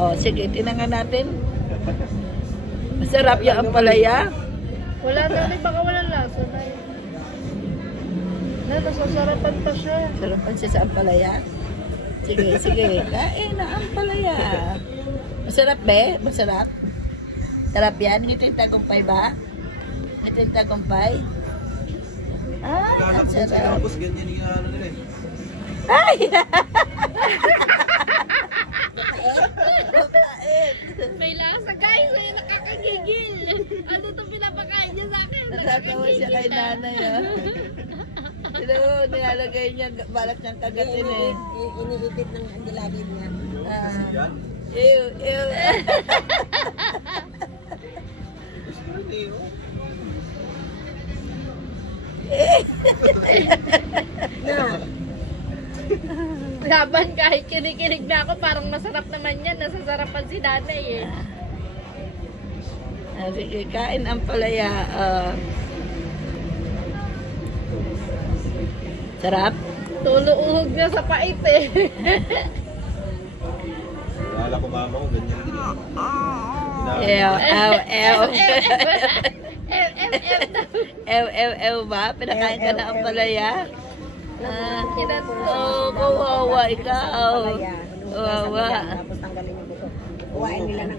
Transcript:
Oh, sige, tinangan natin. Masarap yung ampalaya. Wala na, baka walang lasa na yun. Nasasarapan pa siya. Sarapan siya sa ampalaya. Sige, sige. Kain na ampalaya. Masarap be? Masarap? Sarap yan? Ngitin tagumpay ba? Ngitin tagumpay? Ay, ang sarap. Ay! May lasa guys, ay nakakagigil. Ano to pinapakain niya sa akin? Natatawa siya kay nanay ah. Pero nilalagay niya, balat niyang kagatin eh. Iniipit ng andilagin niya. Ew, ew. Laban kahit kinikinig na ako, parang masarap naman yan. Nasasarapan si nanay eh. Sige, kain ang palaya. Sarap? Tuluuhog niya sa pait eh. Wala ko mama ko, ganyan din. Ew, ew, ew. Ew. Ew ba? Pinakain ka na ang palaya? Oh, kawawa ikaw. Kawawa. Tapos tanggalin yung buto. Kuhain nila ng